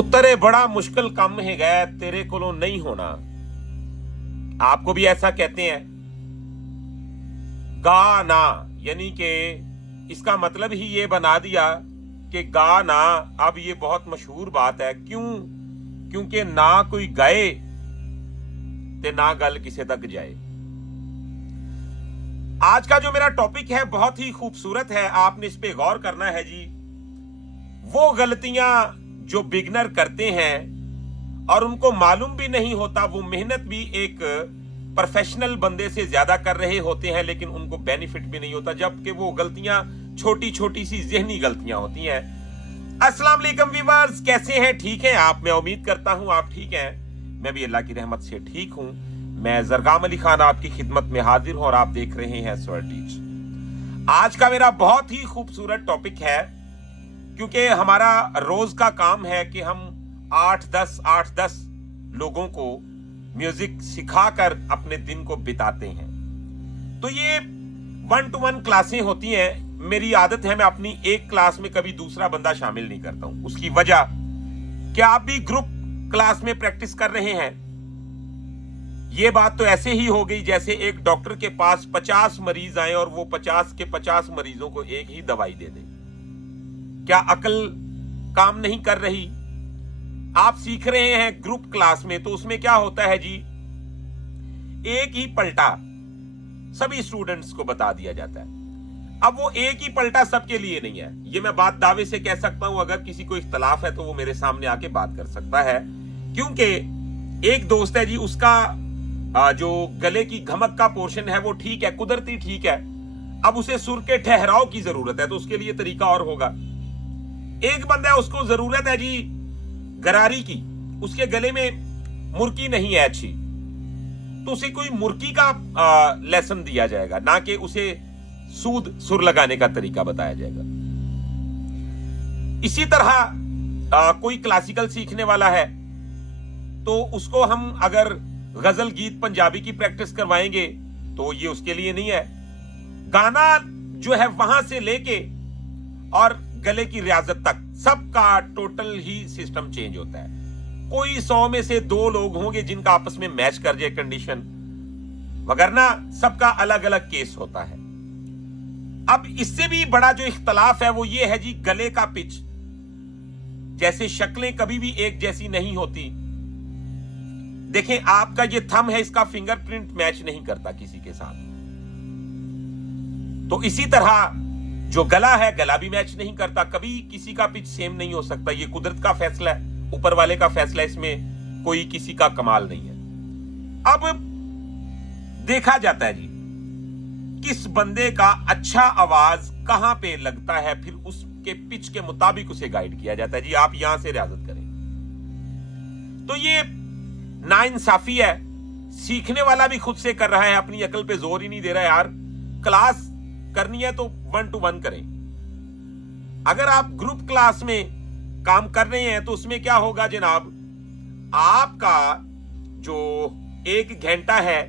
पुत्तरे बड़ा मुश्किल काम है गया तेरे कोलों नहीं होना। आपको भी ऐसा कहते हैं। गाना यानी कि इसका मतलब ही ये बना दिया कि गाना अब ये बहुत मशहूर बात है। क्यों? क्योंकि ना कोई गाए ते ना गल किसे तक जाए। आज का जो मेरा टॉपिक है बहुत ही खूबसूरत है, आपने इस पे गौर करना है जी। वो गलतियां जो बिगनर करते हैं और उनको मालूम भी नहीं होता, वो मेहनत भी एक प्रोफेशनल बंदे से ज्यादा कर रहे होते हैं, लेकिन उनको बेनिफिट भी नहीं होता, जबकि वो गलतियां छोटी छोटी सी जहनी गलतियां होती हैं। अस्सलाम वालेकुम व्यूअर्स, कैसे हैं? ठीक हैं आप? मैं उम्मीद करता हूं आप ठीक हैं। मैं भी अल्लाह की रहमत से ठीक हूं। मैं जरगाम अली खान आपकी खिदमत में हाजिर हूं और आप देख रहे हैं स्वर टीच। आज का मेरा बहुत ही खूबसूरत टॉपिक है, क्योंकि हमारा रोज का काम है कि हम 8-10 लोगों को म्यूजिक सिखाकर अपने दिन को बिताते हैं। तो ये 1-to-1 क्लासें होती हैं। मेरी आदत है, मैं अपनी एक क्लास में कभी दूसरा बंदा शामिल नहीं करता हूं। उसकी वजह, क्या आप भी ग्रुप क्लास में प्रैक्टिस कर रहे हैं? ये बात तो ऐसे ही हो गई जैसे एक डॉक्टर के पास 50 मरीज आए और वो 50 के 50 मरीजों को एक ही दवाई दे दे। क्या अकल काम नहीं कर रही? आप सीख रहे हैं ग्रुप क्लास में, तो उसमें क्या होता है जी, एक ही पलटा सभी स्टूडेंट्स को बता दिया जाता है। अब वो एक ही पलटा सबके लिए नहीं है, ये मैं बात दावे से कह सकता हूं। अगर किसी को इख्तलाफ है तो वो मेरे सामने आके बात कर सकता है। क्योंकि एक दोस्त है जी, उसका जो गले की घमक का पोर्शन है वो ठीक है, कुदरती ठीक है। अब उसे सुर के ठहराव की जरूरत है, तो उसके लिए तरीका और होगा। एक बंदा है, उसको जरूरत है जी गरारी की, उसके गले में मुर्की नहीं है अच्छी, तो उसे कोई मुर्की का लेसन दिया जाएगा, ना कि उसे सूद सुर लगाने का तरीका बताया जाएगा। इसी तरह कोई क्लासिकल सीखने वाला है, तो उसको हम अगर गजल गीत पंजाबी की प्रैक्टिस करवाएंगे तो ये उसके लिए नहीं है। गाना जो है वहां से लेके और गले की रियाजत तक सबका टोटल ही सिस्टम चेंज होता है। कोई 100 में से 2 लोग होंगे जिनका आपस में मैच कर जाए कंडीशन, वगरना सबका अलग अलग केस होता है। अब इससे भी बड़ा जो इख्तलाफ है वो ये है जी, गले का पिच। जैसे शक्लें कभी भी एक जैसी नहीं होती। देखें, आपका ये थंब है, इसका फिंगरप्रिंट मैच नहीं करता किसी के साथ। तो इसी तरह जो गला है, गला भी मैच नहीं करता। कभी किसी का पिच सेम नहीं हो सकता। ये कुदरत का फैसला है, ऊपर वाले का फैसला, इसमें कोई किसी का कमाल नहीं है। अब देखा जाता है जी, किस बंदे का अच्छा आवाज कहां पे लगता है, फिर उसके पिच के मुताबिक उसे गाइड किया जाता है जी। आप यहां से रियाजत करें। तो ये नाइंसाफी है। सीखने वाला भी खुद से कर रहा है, अपनी अकल पे जोर ही नहीं दे रहा है। यार, क्लास करनी है तो 1-to-1 करें। अगर आप ग्रुप क्लास में काम कर रहे हैं तो उसमें क्या होगा जनाब, आपका जो 1 घंटा है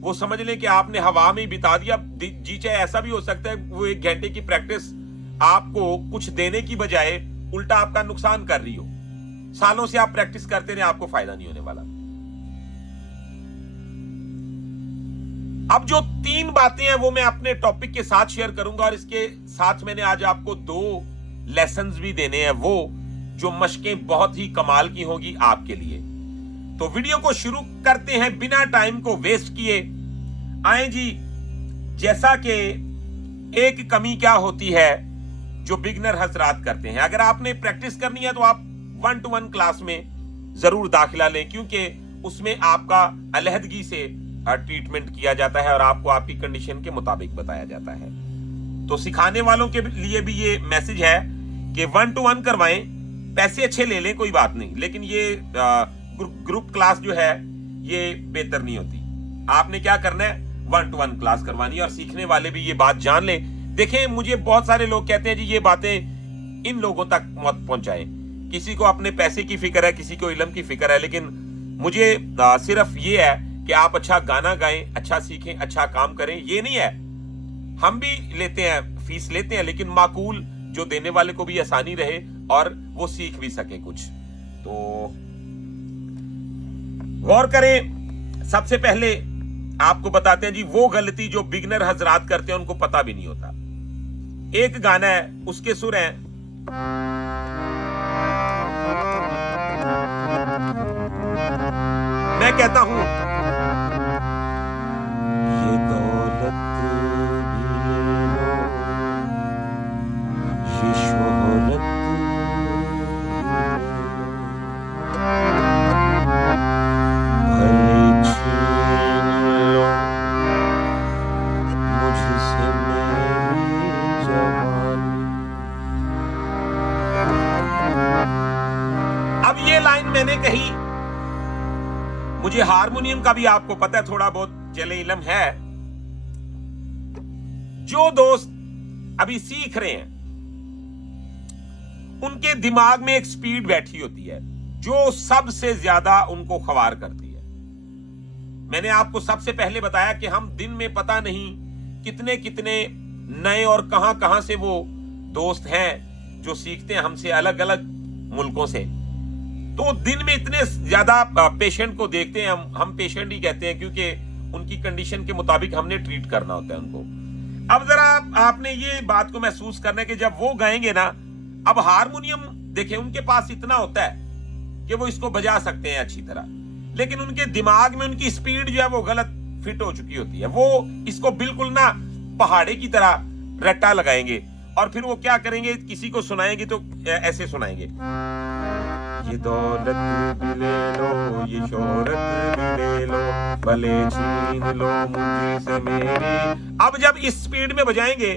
वो समझ लें कि आपने हवा में बिता दिया। जी चाहे ऐसा भी हो सकता है वो 1 घंटे की प्रैक्टिस आपको कुछ देने की बजाय उल्टा आपका नुकसान कर रही हो। सालों से आप प्रैक्टिस करते रहे, आपको फायदा नहीं होने वाला। अब जो 3 बातें हैं वो मैं अपने टॉपिक के साथ शेयर करूंगा, और इसके साथ मैंने आज आपको 2 लेसन्स भी देने हैं, वो जो मशकें बहुत ही कमाल की होगी आपके लिए। तो वीडियो को शुरू करते हैं बिना टाइम को वेस्ट किए। आए जी, जैसा कि एक कमी क्या होती है जो बिगनर हजरात करते हैं, अगर आपने प्रैक्टिस करनी है तो आप 1-to-1 क्लास में जरूर दाखिला लें, क्योंकि उसमें आपका अलहदगी से ट्रीटमेंट किया जाता है और आपको आपकी कंडीशन के मुताबिक बताया जाता है। तो सिखाने वालों के लिए भी ये मैसेज है कि 1-to-1 करवाएं, पैसे अच्छे ले लें, कोई बात नहीं, लेकिन ये ग्रुप क्लास जो है ये बेहतर नहीं होती। आपने क्या करना है, 1-to-1 क्लास करवानी है, और सीखने वाले भी ये बात जान लें। देखें, मुझे बहुत सारे लोग कहते हैं जी ये बातें इन लोगों तक मत पहुंचाएं। किसी को अपने पैसे की फिक्र है, किसी को इल्म की फिक्र है, लेकिन मुझे सिर्फ ये है कि आप अच्छा गाना गाएं, अच्छा सीखें, अच्छा काम करें। ये नहीं है, हम भी लेते हैं, फीस लेते हैं, लेकिन माकूल जो देने वाले को भी आसानी रहे और वो सीख भी सके कुछ। तो गौर करें, सबसे पहले आपको बताते हैं जी वो गलती जो बिगनर हजरात करते हैं उनको पता भी नहीं होता। एक गाना है, उसके सुर हैं मैं कहता हूं ये दौलत भी ले लो, ये शोहरत भले छीन लो मुझसे मेरी जवानी। अब ये लाइन मैंने कही, मुझे हारमोनियम का भी आपको पता है थोड़ा बहुत चले इल्म है। जो दोस्त अभी सीख रहे हैं उनके दिमाग में एक स्पीड बैठी होती है जो सबसे ज्यादा उनको ख्वार करती है। मैंने आपको सबसे पहले बताया कि हम दिन में पता नहीं कितने कितने नए और कहां कहां से वो दोस्त हैं जो सीखते हैं हमसे अलग अलग मुल्कों से। तो दिन में इतने ज्यादा पेशेंट को देखते हैं, हम पेशेंट ही कहते हैं क्योंकि उनकी कंडीशन के मुताबिक हमने ट्रीट करना होता है उनको। अब जरा आपने ये बात को महसूस करना है कि जब वो गाएंगे ना, अब हारमोनियम देखें उनके पास इतना होता है कि वो इसको बजा सकते हैं अच्छी तरह, लेकिन उनके दिमाग में उनकी स्पीड जो है वो गलत फिट हो चुकी होती है। वो इसको बिल्कुल ना पहाड़े की तरह रट्टा लगाएंगे और फिर वो क्या करेंगे, किसी को सुनाएंगे तो ऐसे सुनाएंगे, ये दौलत भी ले लो, ये शोहरत भी ले लो, भले छीन लो मुझसे मेरी। अब जब इस स्पीड में बजाएंगे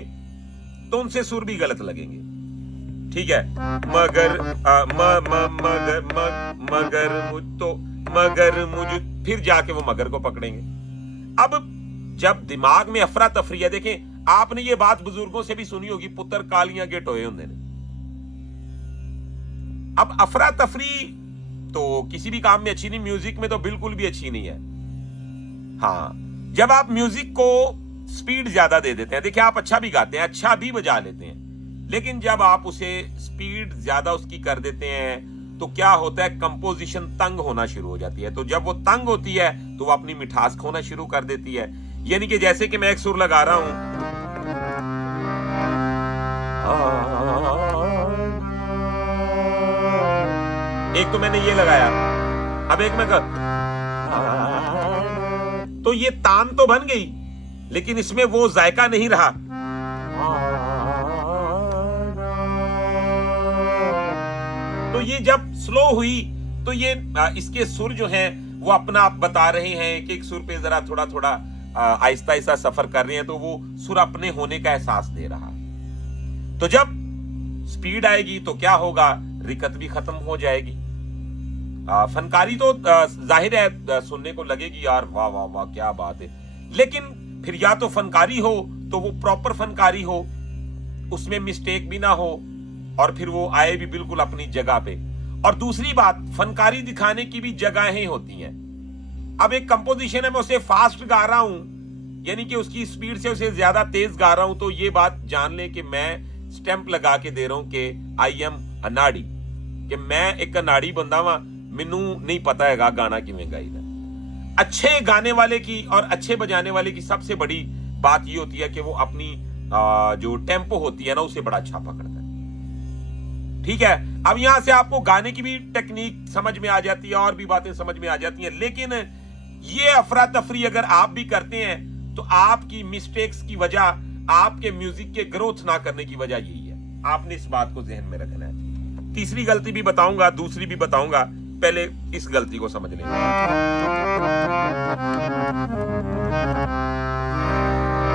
तो उनसे सुर भी गलत लगेंगे, ठीक है। मगर मगर मुझ फिर जाके वो मगर को पकड़ेंगे। अब जब दिमाग में अफरा तफरी है, देखें आपने ये बात बुजुर्गों से भी सुनी होगी, पुत्र कालियां के टोए होंगे ने। अब अफरा तफरी तो किसी भी काम में अच्छी नहीं, म्यूजिक में तो बिल्कुल भी अच्छी नहीं है। हाँ, जब आप म्यूजिक को स्पीड ज्यादा दे देते हैं, देखिए आप अच्छा भी गाते हैं, अच्छा भी बजा लेते हैं, लेकिन जब आप उसे स्पीड ज्यादा उसकी कर देते हैं तो क्या होता है, कंपोजिशन तंग होना शुरू हो जाती है। तो जब वो तंग होती है तो वो अपनी मिठास खोना शुरू कर देती है। यानी कि जैसे कि मैं एक सुर लगा रहा हूं, एक तो मैंने ये लगाया, अब एक मैं तो ये तान तो बन गई, लेकिन इसमें वो जायका नहीं रहा। तो ये जब स्लो हुई तो ये इसके सुर जो हैं वो अपना आप बता रहे हैं कि एक सुर पे जरा थोड़ा थोड़ा आहिस्ता आहिस्ता सफर कर रहे हैं, तो वो सुर अपने होने का एहसास दे रहा। तो जब स्पीड आएगी तो क्या होगा, रिकत भी खत्म हो जाएगी। फनकारी तो जाहिर है सुनने को लगेगी यार वाह वाह वाह क्या बात है, लेकिन फिर या तो फनकारी हो तो वो प्रॉपर फनकारी हो, उसमें मिस्टेक भी ना हो और फिर वो आए भी बिल्कुल अपनी जगह पे। और दूसरी बात, फनकारी दिखाने की भी जगहें होती हैं। अब एक कंपोजिशन है, मैं उसे फास्ट गा रहा हूं, यानी कि उसकी स्पीड से उसे ज्यादा तेज गा रहा हूं, तो ये बात जान ले कि मैं स्टैंप लगा के दे रहा हूं कि आई एम अनाड़ी, कि मैं एक अनाड़ी बंदा वा, मैनू नहीं पता है गाना किवें गाईदा। अच्छे गाने वाले की और अच्छे बजाने वाले की सबसे बड़ी बात ये होती है कि वो अपनी जो टेम्पो होती है ना उसे बड़ा अच्छा पकड़ता है, ठीक है। अब यहां से आपको गाने की भी टेक्निक समझ में आ जाती है और भी बातें समझ में आ जाती हैं, लेकिन ये अफरा तफरी अगर आप भी करते हैं तो आपकी मिस्टेक्स की वजह, आपके म्यूजिक के ग्रोथ ना करने की वजह यही है। आपने इस बात को जहन में रखना है। तीसरी गलती भी बताऊंगा, दूसरी भी बताऊंगा, पहले इस गलती को समझ लें।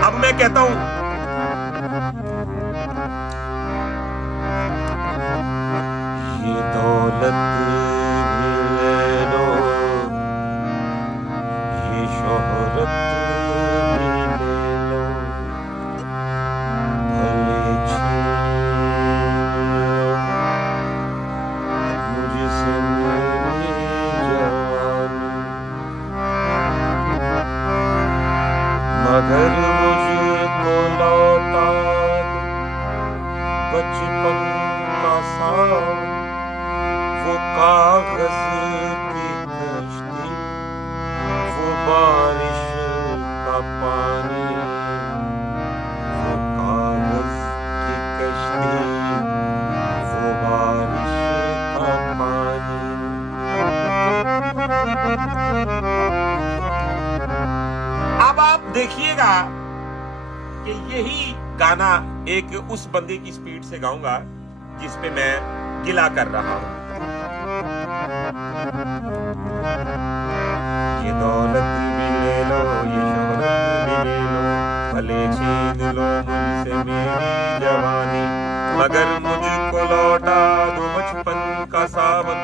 अब मैं कहता हूं ये दौलत भी ले लो, ये शोहरत भी ले लो, भले छीन लो मुझसे मेरी जवानी, मगर मुझको लौटा दो बचपन का सा वो कागज देखिएगा कि यही गाना एक उस बंदे की स्पीड से गाऊंगा जिस पे मैं गिला कर रहा हूं। ये दौलत भी ले लो, ये शोहरत भी ले लो, भले छीन लो मुझसे मेरी जवानी, मगर मुझको लौटा दो बचपन का सावन,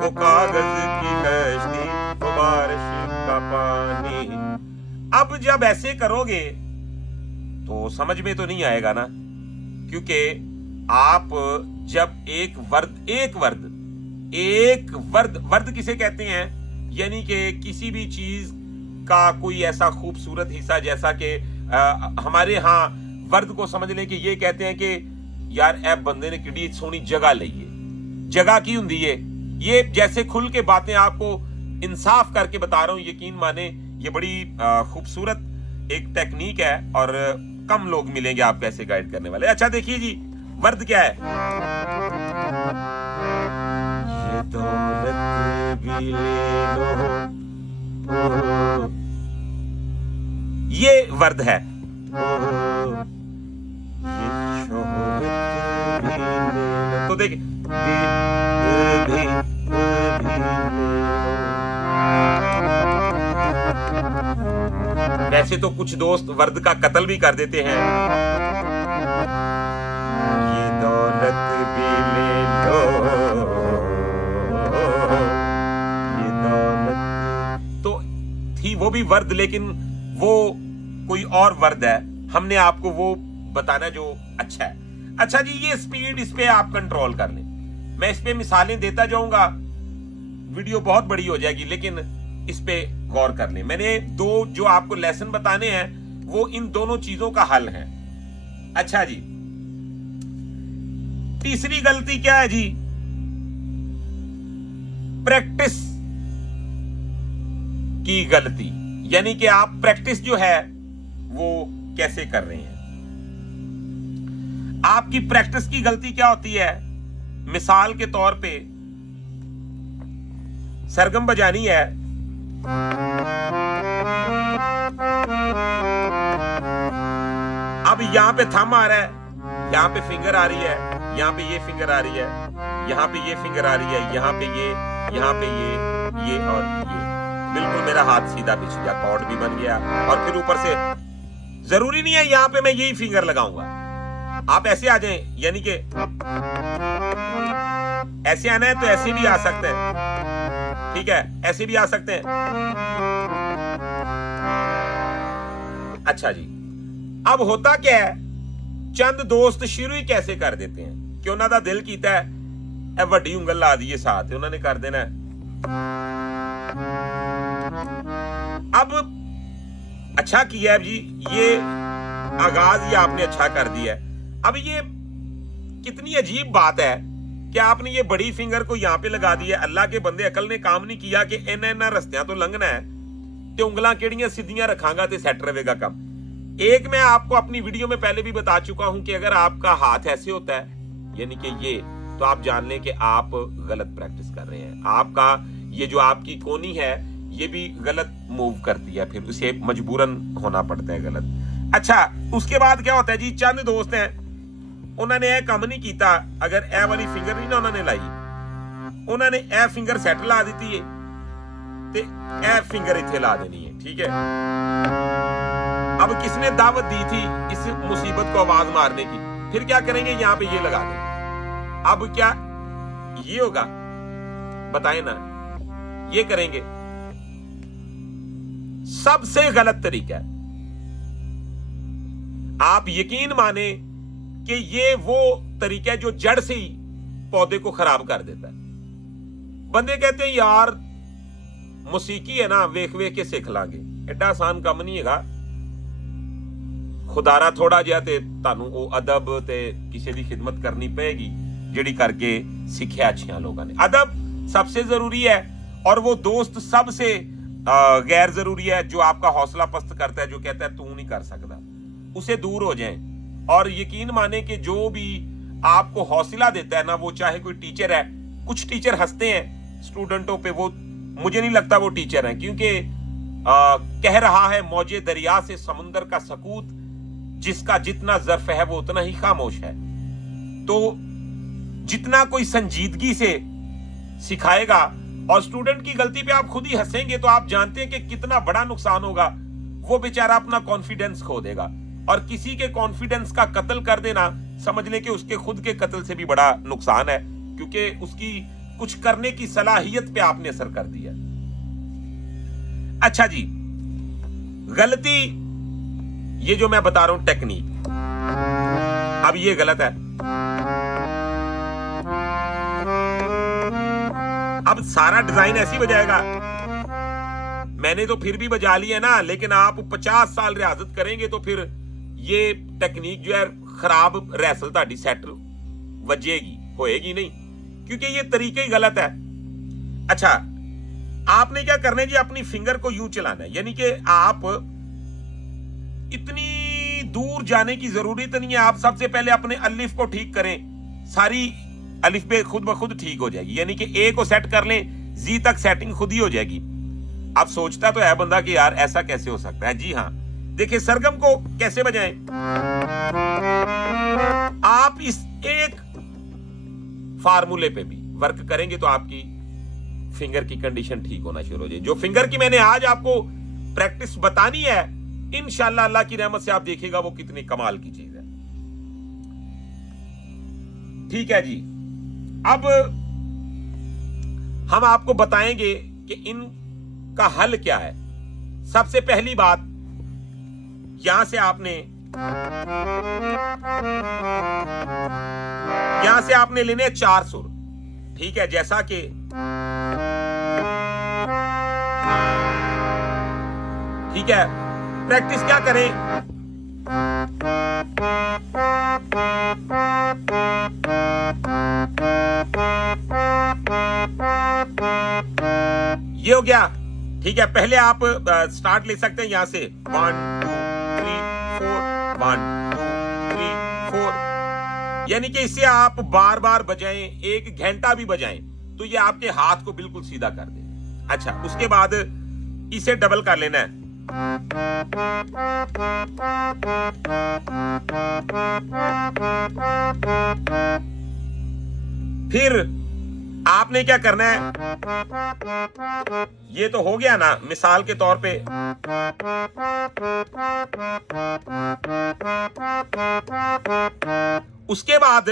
वो कागज की कश्ती, वो बारिश का पानी। अब जब ऐसे करोगे तो समझ में तो नहीं आएगा ना, क्योंकि आप जब एक वर्द किसे कहते हैं, यानी कि किसी भी चीज का कोई ऐसा खूबसूरत हिस्सा, जैसा कि हमारे यहाँ वर्द को समझ लें कि ये कहते हैं कि यार ए बंदे ने कितनी सोहनी जगह ली है, जगह की हुंदी है। ये जैसे खुल के बातें आपको इंसाफ करके बता रहा हूं, यकीन माने ये बड़ी खूबसूरत एक टेक्निक है और कम लोग मिलेंगे आपको ऐसे गाइड करने वाले। अच्छा देखिए जी, वर्द क्या है? ये दौलत भी ले लो, ये वर्द है। ये शोहरत भी ले लो, तो देखिए वैसे तो कुछ दोस्त वर्द का कत्ल भी कर देते हैं। ये दौलत भी ले लो, ये दौलत, तो थी वो भी वर्द, लेकिन वो कोई और वर्द है। हमने आपको वो बताना जो अच्छा है। अच्छा जी, ये स्पीड, इस पे आप कंट्रोल कर लें। मैं इस पे मिसालें देता जाऊंगा, वीडियो बहुत बड़ी हो जाएगी, लेकिन इस पे गौर कर लें। मैंने दो जो आपको लेसन बताने हैं वो इन दोनों चीजों का हल है। अच्छा जी, तीसरी गलती क्या है जी? प्रैक्टिस की गलती, यानी कि आप प्रैक्टिस जो है वो कैसे कर रहे हैं। आपकी प्रैक्टिस की गलती क्या होती है? मिसाल के तौर पे सरगम बजानी है, अब यहां पे थंब आ रहा है, यहां पे फिंगर आ रही है, यहां पे ये फिंगर आ रही है, यहां पे ये फिंगर आ रही है, यहां पे ये, यहां पे ये और ये। बिल्कुल मेरा हाथ सीधा बिछ गया, कॉर्ड भी बन गया, और फिर ऊपर से जरूरी नहीं है यहां पे मैं यही फिंगर लगाऊंगा। आप ऐसे आ जाएं, यानी कि ऐसे आना है तो ऐसे भी आ सकते हैं, ठीक है, ऐसे भी आ सकते हैं। अच्छा जी, अब होता क्या है, चंद दोस्त शुरू ही कैसे कर देते हैं कि उन्हों का दिल कीता है वड्डी उंगल ला दी साथ, उन्होंने कर देना है। अब अच्छा किया जी, ये आगाज ही आपने अच्छा कर दिया है। अब ये कितनी अजीब बात है कि आपने ये बड़ी फिंगर को यहां पे लगा दी है। अल्लाह के बंदे, अकल ने काम नहीं किया कि इन्हां रस्तियां तो लंघना है ते उंगलां केड़ियां सीधियां रखांगा ते सैट रहेगा काम। एक मैं आपको अपनी वीडियो में पहले भी बता चुका हूं कि अगर आपका हाथ ऐसे होता है, यानी कि ये, तो आप जान लें कि आप गलत प्रैक्टिस कर रहे हैं। आपका ये जो आपकी कोनी है ये भी गलत मूव करती है, फिर उसे मजबूरन होना पड़ता है गलत। अच्छा, उसके बाद क्या होता है जी, चंद दोस्त हैं, उन्होंने यह काम नहीं किया। अगर ए वाली फिंगर नहीं ना उन्होंने लाई, उन्होंने ए फिंगर सैट ला दी है ते ए फिंगर इत्थे ला देनी है, ठीक है। अब किसने दावत दी थी इस मुसीबत को आवाज मारने की, फिर क्या करेंगे, यहां पे ये लगा देंगे। अब क्या ये होगा, बताएं ना, ये करेंगे। सबसे गलत तरीका है। आप यकीन माने कि ये वो तरीका है जो जड़ से ही पौधे को खराब कर देता है। बंदे कहते हैं यार मौसीकी है ना, वेख वेख के सीख लांगे, एडा आसान काम नहीं है। खुदारा थोड़ा जिहा ते तानू वो अदब ते किसी की खिदमत करनी पेगी जिहड़ी करके सीखिया अच्छियां लोगों ने। अदब सबसे जरूरी है, और वो दोस्त सबसे गैर जरूरी है जो आपका हौसला पस्त करता है, जो कहता है तू नहीं कर सकता, उसे दूर हो जाएं। और यकीन माने कि जो भी आपको हौसला देता है ना, वो चाहे कोई टीचर है, कुछ टीचर हंसते हैं स्टूडेंटों पे, वो मुझे नहीं लगता वो टीचर हैं, क्योंकि कह रहा है मौजे दरिया से समुंदर का सकूत, जिसका जितना ज़र्फ है वो उतना ही खामोश है। तो जितना कोई संजीदगी से सिखाएगा और स्टूडेंट की गलती पे आप खुद ही हंसेंगे तो आप जानते हैं कि कितना बड़ा नुकसान होगा। वो बेचारा अपना कॉन्फिडेंस खो देगा, और किसी के कॉन्फिडेंस का कत्ल कर देना समझ लें कि उसके खुद के कत्ल से भी बड़ा नुकसान है, क्योंकि उसकी कुछ करने की सलाहियत पे आपने असर कर दिया। अच्छा जी, गलती ये जो मैं बता रहा हूं टेक्निक, अब ये गलत है। अब सारा डिजाइन ऐसी बजाएगा, मैंने तो फिर भी बजा लिया ना, लेकिन आप 50 साल रियाजत करेंगे तो फिर ये टेक्निक जो है खराब रैसल ताड़ी सैट वजेगी, होएगी नहीं, क्योंकि ये तरीके ही गलत है। अच्छा, आपने क्या करना है जी, अपनी फिंगर को यूं चलाना है, यानी कि आप इतनी दूर जाने की जरूरत नहीं है। आप सबसे पहले अपने अलिफ को ठीक करें, सारी अलिफ बे खुद ब खुद ठीक हो जाएगी, यानी कि ए को सेट कर लें, जी तक सेटिंग खुद ही हो जाएगी। अब सोचता तो है बंदा कि यार ऐसा कैसे हो सकता है। जी हाँ, देखिए सरगम को कैसे बजाएं। आप इस एक फार्मूले पे भी वर्क करेंगे तो आपकी फिंगर की कंडीशन ठीक होना शुरू हो जाए। जो फिंगर की मैंने आज आपको प्रैक्टिस बतानी है, इंशाल्लाह अल्लाह की रहमत से आप देखिएगा वो कितनी कमाल की चीज है। ठीक है जी, अब हम आपको बताएंगे कि इनका हल क्या है। सबसे पहली बात, यहां से आपने लेने 4 सुर। ठीक है, जैसा कि ठीक है, प्रैक्टिस क्या करें, ये हो गया। ठीक है, पहले आप स्टार्ट ले सकते हैं यहां से 1 2 3 4 1 2 3 4, यानी कि इसे आप बार बार बजाएं, 1 घंटा भी बजाएं तो ये आपके हाथ को बिल्कुल सीधा कर दे। अच्छा, उसके बाद इसे डबल कर लेना है। फिर आपने क्या करना है, ये तो हो गया ना, मिसाल के तौर पे उसके बाद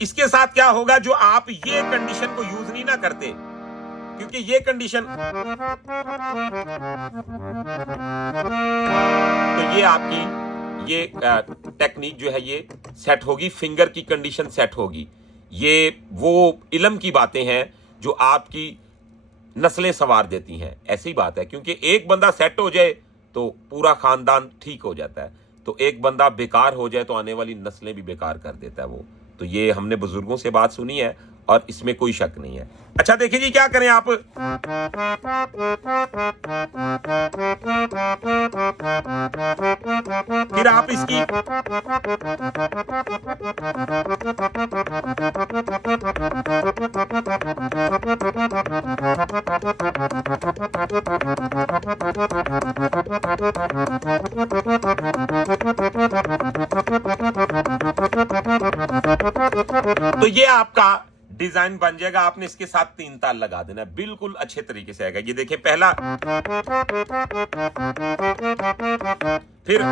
इसके साथ क्या होगा, जो आप ये कंडीशन को यूज नहीं ना करते, क्योंकि ये कंडीशन, तो ये आपकी ये टेक्निक जो है ये सेट होगी, फिंगर की कंडीशन सेट होगी। ये वो इल्म की बातें हैं जो आपकी नस्लें संवार देती हैं। ऐसी बात है, क्योंकि एक बंदा सेट हो जाए तो पूरा खानदान ठीक हो जाता है, तो एक बंदा बेकार हो जाए तो आने वाली नस्लें भी बेकार कर देता है वो। तो ये हमने बुजुर्गों से बात सुनी है और इसमें कोई शक नहीं है। अच्छा देखिए जी, क्या करें आप, फिर आप इसकी तो ये आपका डिजाइन बन जाएगा। आपने इसके साथ 3 ताल लगा देना, बिल्कुल अच्छे तरीके से आएगा। ये देखिए, पहला, फिर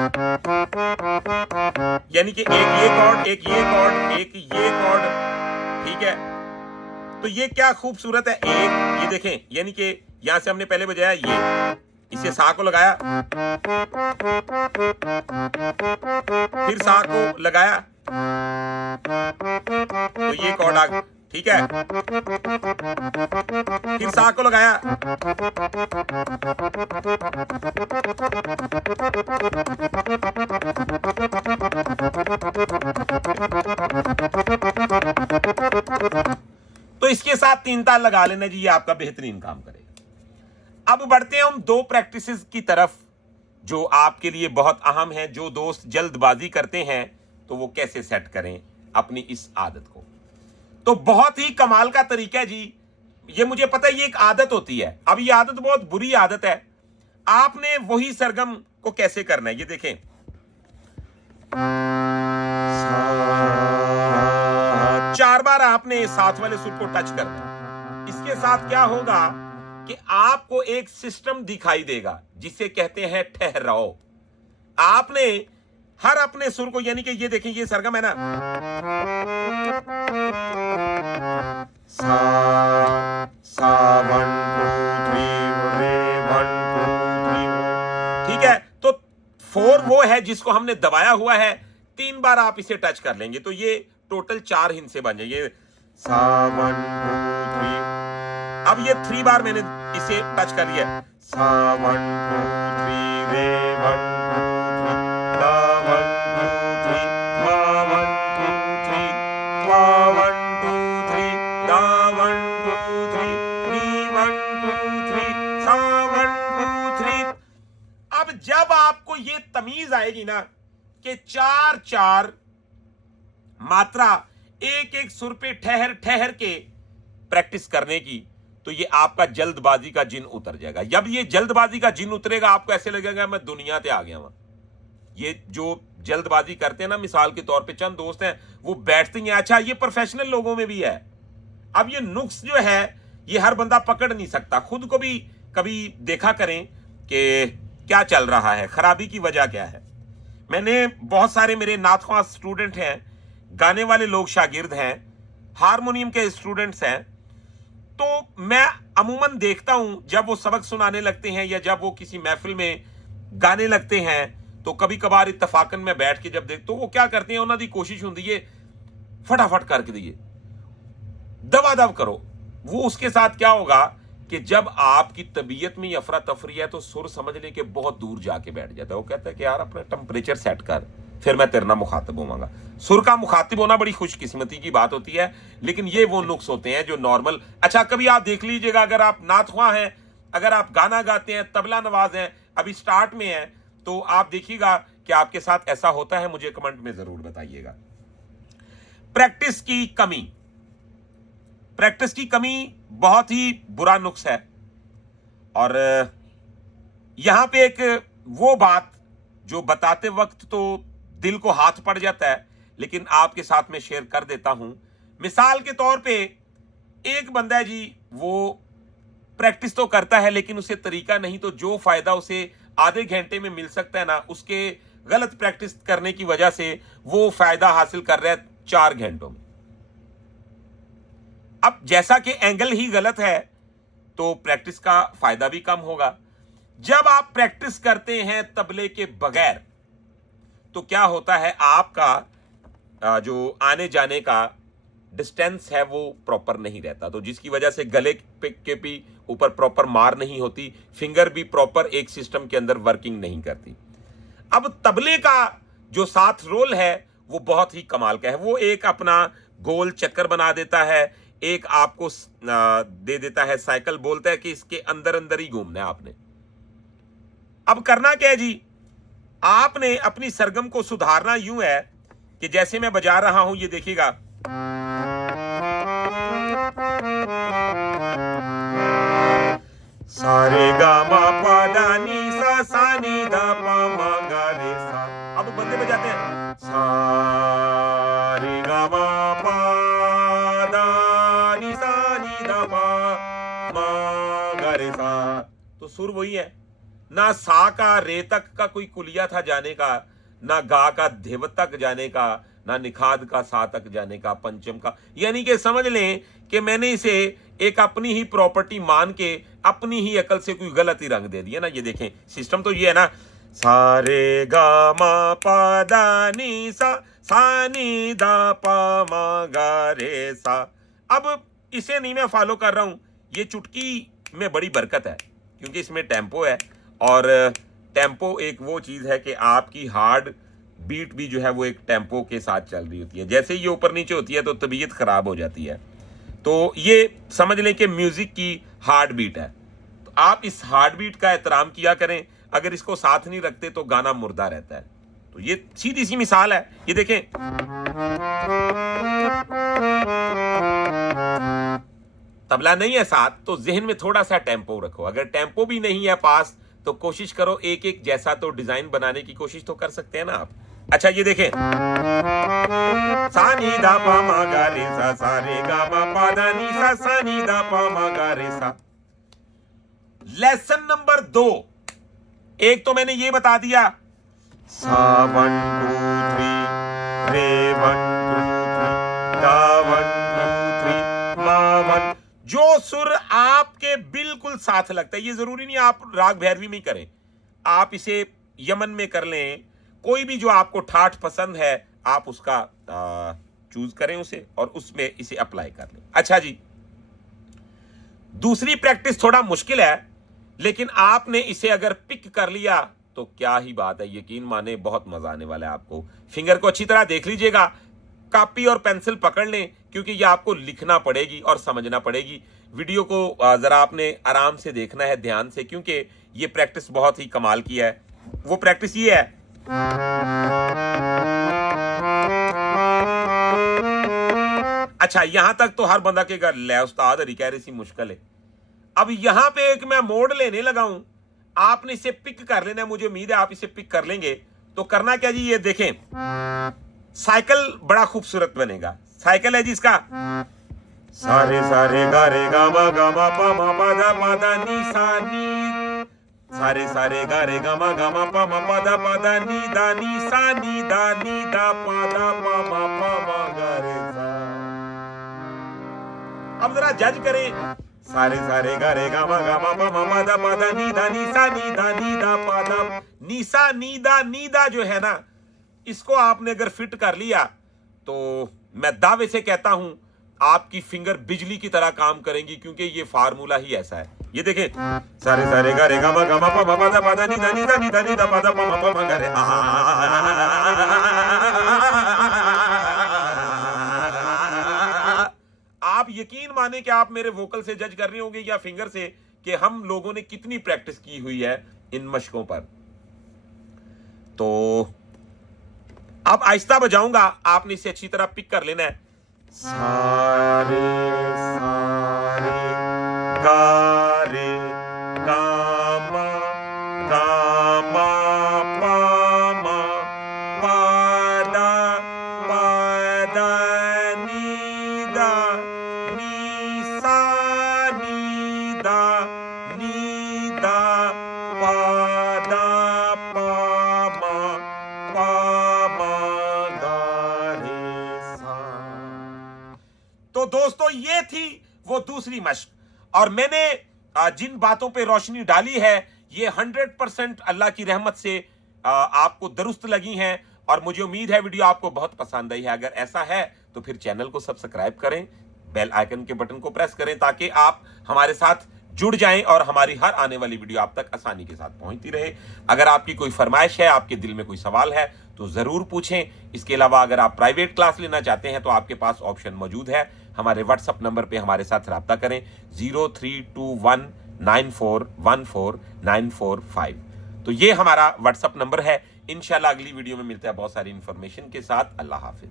यानी कि एक ये कॉर्ड, एक ये कॉर्ड, एक ये कॉर्ड। ठीक है, तो ये क्या खूबसूरत है। एक ये देखें, यानी कि यहां से हमने पहले बजाया ये, इसे सा को लगाया, फिर सा को लगाया, तो ये कॉर्ड आ गया। ठीक है, फिर सा को लगाया, तो इसके साथ 3 ताल लगा लेना जी, ये आपका बेहतरीन काम करेगा। अब बढ़ते हैं हम 2 प्रैक्टिसेस की तरफ जो आपके लिए बहुत अहम है। जो दोस्त जल्दबाजी करते हैं तो वो कैसे सेट करें अपनी इस आदत को। तो बहुत ही कमाल का तरीका है जी। ये मुझे पता है, ये एक आदत होती है। अब ये आदत बहुत बुरी आदत है। आपने वही सरगम को कैसे करना है, ये देखें। 4 बार आपने साथ वाले सुर को टच करना है। इसके साथ क्या होगा कि आपको एक सिस्टम दिखाई देगा जिसे कहते हैं ठहराव। आपने हर अपने सुर को, यानी कि ये देखें, ये सरगम है ना, सा सा 1 2 3 रे 1 2 3, ठीक है। तो 4 वो है जिसको हमने दबाया हुआ है। 3 बार आप इसे टच कर लेंगे तो ये टोटल 4 हिंसे बन जाएंगे। सा 1 2 3। अब ये 3 बार मैंने इसे टच कर लिया। सा 1 2 3 रे 1 2 3 ला 1 2 3 मा 1 2 3 वा 1 2 3 ला 1 2 3 नी 1 2 3 सा 1 2 3। अब जब आपको ये तमीज आएगी ना कि 4-4 मात्रा एक एक सुर पे ठहर ठहर के प्रैक्टिस करने की, तो ये आपका जल्दबाजी का जिन उतर जाएगा। जब ये जल्दबाजी का जिन उतरेगा, आपको ऐसे लगेगा मैं दुनिया से आ गया हूं। ये जो जल्दबाजी करते हैं ना, मिसाल के तौर पे चंद दोस्त हैं, वो बैठते हैं। अच्छा, ये प्रोफेशनल लोगों में भी है। अब ये नुक्स जो है, ये हर बंदा पकड़ नहीं सकता। खुद को भी कभी देखा करें कि क्या चल रहा है, खराबी की वजह क्या है। मैंने बहुत सारे मेरे नाथख्वां स्टूडेंट हैं, गाने वाले लोग शागिर्द हैं, हारमोनियम के स्टूडेंट्स हैं। तो मैं अमूमन देखता हूं जब वो सबक सुनाने लगते हैं या जब वो किसी महफिल में गाने लगते हैं, तो कभी कभार इत्तफाकन में बैठ के जब देखता हूं, वो क्या करते हैं, उन्होंने कोशिश होती है फटाफट करके दिए, दबादब करो। वो उसके साथ क्या होगा कि जब आपकी तबीयत में अफरा तफरी है तो सुर समझने के बहुत दूर जाके बैठ जाता है। वो कहता है कि यार अपना टेम्परेचर सेट कर, फिर मैं तेरे ना मुखातिब होवांगा। सुर का मुखातिब होना बड़ी खुशकिस्मती की बात होती है, लेकिन ये वो नुक्स होते हैं जो नॉर्मल। अच्छा, कभी आप देख लीजिएगा, अगर आप नाथख्वां हैं, अगर आप गाना गाते हैं, तबला नवाज हैं, अभी स्टार्ट में हैं, तो आप देखिएगा कि आपके साथ ऐसा होता है। मुझे कमेंट में जरूर बताइएगा। प्रैक्टिस की कमी, प्रैक्टिस की कमी बहुत ही बुरा नुक्स है। और यहां पे एक वो बात जो बताते वक्त तो दिल को हाथ पड़ जाता है, लेकिन आपके साथ में शेयर कर देता हूं। मिसाल के तौर पे एक बंदा है जी, वो प्रैक्टिस तो करता है लेकिन उसे तरीका नहीं, तो जो फायदा उसे आधे घंटे में मिल सकता है ना, उसके गलत प्रैक्टिस करने की वजह से वो फायदा हासिल कर रहा है 4 घंटों में। अब जैसा कि एंगल ही गलत है, तो प्रैक्टिस का फायदा भी कम होगा। जब आप प्रैक्टिस करते हैं तबले के बगैर, तो क्या होता है, आपका जो आने जाने का डिस्टेंस है वो प्रॉपर नहीं रहता, तो जिसकी वजह से गले के भी ऊपर प्रॉपर मार नहीं होती, फिंगर भी प्रॉपर एक सिस्टम के अंदर वर्किंग नहीं करती। अब तबले का जो साथ रोल है वो बहुत ही कमाल का है। वो एक अपना गोल चक्कर बना देता है, एक आपको दे देता है साइकिल, बोलता है कि इसके अंदर अंदर ही घूमना है आपने। अब करना क्या है जी, आपने अपनी सरगम को सुधारना यूं है कि जैसे मैं बजा रहा हूं, ये देखिएगा, सारे गा मा पा दा नी सा नी दा पा मा गा रे सा। अब बंदे बजाते हैं, सारे गा मा पा दा नी दा पा मा गा रे सा। तो सुर वही है ना, सा का रे तक का कोई कुलिया था जाने का, ना गा का धिव तक जाने का, ना निखाद का सा तक जाने का, पंचम का। यानी कि समझ लें कि मैंने इसे एक अपनी ही प्रॉपर्टी मान के अपनी ही अकल से कोई गलत ही रंग दे दिया ना। ये देखें, सिस्टम तो ये है ना, सारे गा मा पा दा नी सा नी दा पा मा गा रे सा। अब इसे नहीं मैं फॉलो कर रहा हूं, ये चुटकी में बड़ी बरकत है क्योंकि इसमें टेम्पो है, और टेम्पो एक वो चीज है कि आपकी हार्ड बीट भी जो है वो एक टेम्पो के साथ चल रही होती है। जैसे ये ऊपर नीचे होती है तो तबीयत खराब हो जाती है। तो ये समझ लें कि म्यूजिक की हार्ट बीट है, तो आप इस हार्ट बीट का एहतराम किया करें। अगर इसको साथ नहीं रखते तो गाना मुर्दा रहता है। तो ये सीधी सी मिसाल है, ये देखें, तबला नहीं है साथ तो जहन में थोड़ा सा टेम्पो रखो। अगर टेम्पो भी नहीं है पास तो कोशिश करो एक एक जैसा तो डिजाइन बनाने की कोशिश तो कर सकते हैं ना आप। अच्छा ये देखें, सा नी दा पा मा गा रे सा रे गा मा पा दा नी सा नी दा पा मा गा रे सा। लेसन नंबर 2, एक तो मैंने ये बता दिया सा 1 2 3 रे 1 2 3 गा 1 2 3 मा 1। जो सुर आपके बिल्कुल साथ लगता है, ये जरूरी नहीं आप राग भैरवी में ही करें, आप इसे यमन में कर लें, कोई भी जो आपको ठाठ पसंद है आप उसका चूज करें उसे और उसमें इसे अप्लाई कर लें। अच्छा जी, दूसरी प्रैक्टिस थोड़ा मुश्किल है, लेकिन आपने इसे अगर पिक कर लिया तो क्या ही बात है, यकीन माने बहुत मजा आने वाला है आपको। फिंगर को अच्छी तरह देख लीजिएगा, कॉपी और पेंसिल पकड़ लें क्योंकि ये आपको लिखना पड़ेगी और समझना पड़ेगी। वीडियो को जरा आपने आराम से देखना है, ध्यान से, क्योंकि ये प्रैक्टिस बहुत ही कमाल की है। वो प्रैक्टिस ये है, अच्छा यहां तक तो हर बंदा के घर ले उस्ताद हरी कह रही सी मुश्किल है। अब यहां पे एक मैं मोड़ लेने लगा हूं, आपने इसे पिक कर लेना है, मुझे उम्मीद है आप इसे पिक कर लेंगे। तो करना क्या जी, ये देखें साइकिल बड़ा खूबसूरत बनेगा। साइकिल है जी इसका सारे सारे गा रे गा मा पा मा दा नी सा नी, सारे सारे गा रे गा मा पा दा नी सा नी दा पा मा गा रे सा। अब जरा जज करें, सारे सारे गा रे गा मा पा दा नी सा नी दा पा दा नी दा जो है ना, इसको आपने अगर फिट कर लिया तो मैं दावे से कहता हूं आपकी फिंगर बिजली की तरह काम करेंगी, क्योंकि ये फार्मूला ही ऐसा है। ये देखें, सारे सारे गा रे गा मा पा दा नी दा पा दा मा गा रे। आप यकीन माने कि आप मेरे वोकल से जज कर रहे होंगे या फिंगर से कि हम लोगों ने कितनी प्रैक्टिस की हुई है इन मशकों पर। तो अब आहिस्ता बजाऊंगा, आपने इसे अच्छी तरह पिक कर लेना है। सारे सारे गा रे गा मा पा दा नी दा नी सा नी दा पा दा पा मा गा रे सा। तो दोस्तों ये थी वो दूसरी मश्क, और मैंने जिन बातों पे रोशनी डाली है ये 100% अल्लाह की रहमत से आपको दुरुस्त लगी हैं, और मुझे उम्मीद है वीडियो आपको बहुत पसंद आई है। अगर ऐसा है तो फिर चैनल को सब्सक्राइब करें, बेल आइकन के बटन को प्रेस करें ताकि आप हमारे साथ जुड़ जाएं और हमारी हर आने वाली वीडियो आप तक आसानी के साथ पहुंचती रहे। अगर आपकी कोई फरमाइश है, आपके दिल में कोई सवाल है तो जरूर पूछें। इसके अलावा अगर आप प्राइवेट क्लास लेना चाहते हैं तो आपके पास ऑप्शन मौजूद है, हमारे व्हाट्सएप नंबर पे हमारे साथ रब्ता करें 0321941495। तो ये हमारा व्हाट्सएप नंबर है। इंशाल्लाह अगली वीडियो में मिलते हैं बहुत सारी इंफॉर्मेशन के साथ। अल्लाह हाफिज।